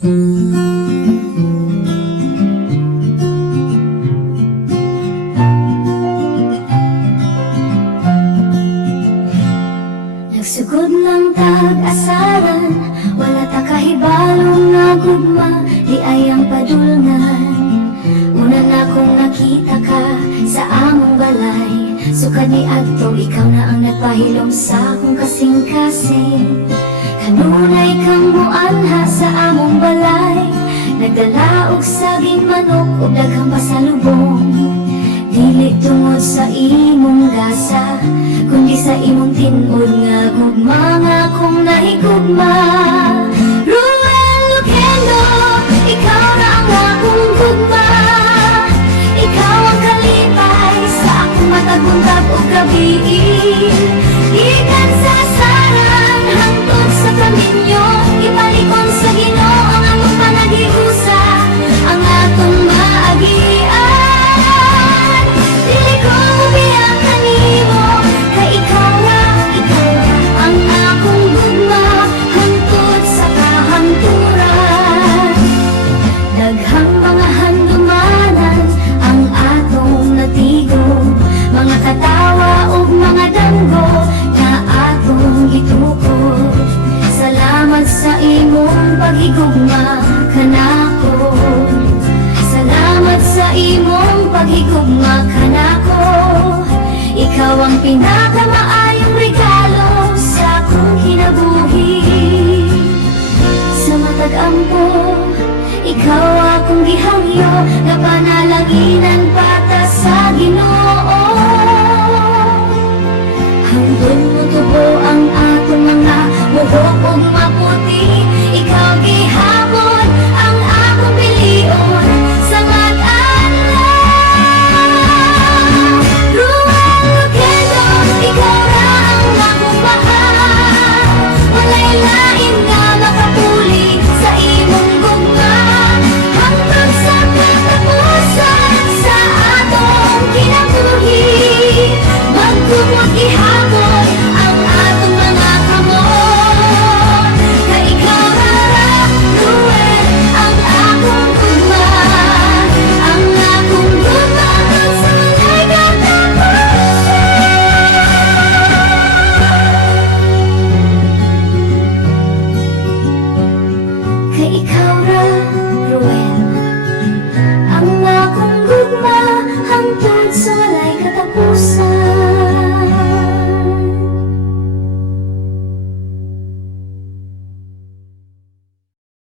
Nagsugod ng tag-asaran, wala ta kahibalong nga gugma, di ayang padulngan. Una na kong nakita ka sa among balay, sukad ni adto ikaw na ang nagpahilom sa akong kasing-kasing. Kanunay kang muanha sa among balay, nagdala og saging manok ug daghang pasalubong. Dili tungod sa imong gasa, kundi sa imong tinod nga gugma nga kung nahigugma. Ruel Lucendo, ikaw na ang akong gugma. Ikaw ang kalipay sa akong matag-ungkab o gabi. Ikan sa saran, hangtod sa kaminyo, ipalikon sa Ginoo ang among panagiusa, ang atong maagian. Dili ko umiyak kanimo, kay ikaw na ang akong gugma, hangtod sa kahanturan. Daghang mga handumanan ang atong natigo, mga katawa ug mga danggo na atong gitukod. Salamat sa imong paghigugma kanako. Salamat sa imong paghigugma kanako. Ikaw ang pinakamaayong regalo sa akong kinabuhi. Sa matag ampo, ikaw akong gihangyo, nga panalaginan pata sa Ginoo. Hangtod mo tubo ang atong mga buhok ug maputi, ikaw gihapon ang akong pilion sa mag-adlaw. Ruel Lucendo, ikaw na ang akong mahal, walay lain nga makapuli sa imong gugma, hangtod sa katapusan sa atong kinabuhi. Magtugmod gihapon ang atong mga kamot, kay ikaw na Ruel ang akong gugma, ang akong gugma hangtod sa walay katapusan. Kay ikaw ra